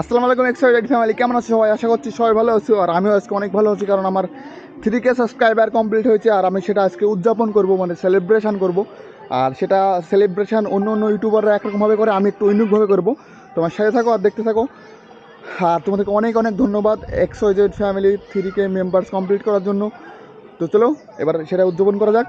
আসসালামু আলাইকুম excited family, কেমন আছো সবাই? আশা করছি সবাই ভালো আছো। আর আমিও আজকে অনেক ভালো আছি, কারণ আমার 3K সাবস্ক্রাইবার কমপ্লিট হয়েছে। আর আমি সেটা আজকে উদযাপন করব, মানে সেলিব্রেশন করব। আর সেটা সেলিব্রেশন অন্য অন্য ইউটিউবাররা একরকমভাবে করে, আমি একটু ইউনিকভাবে করব। তোমার সাথে থাকো আর দেখতে থাকো। আর তোমাদেরকে অনেক অনেক ধন্যবাদ excited family 3K members complete করার জন্য। তো চলো এবার সেটা উদযাপন করা যাক।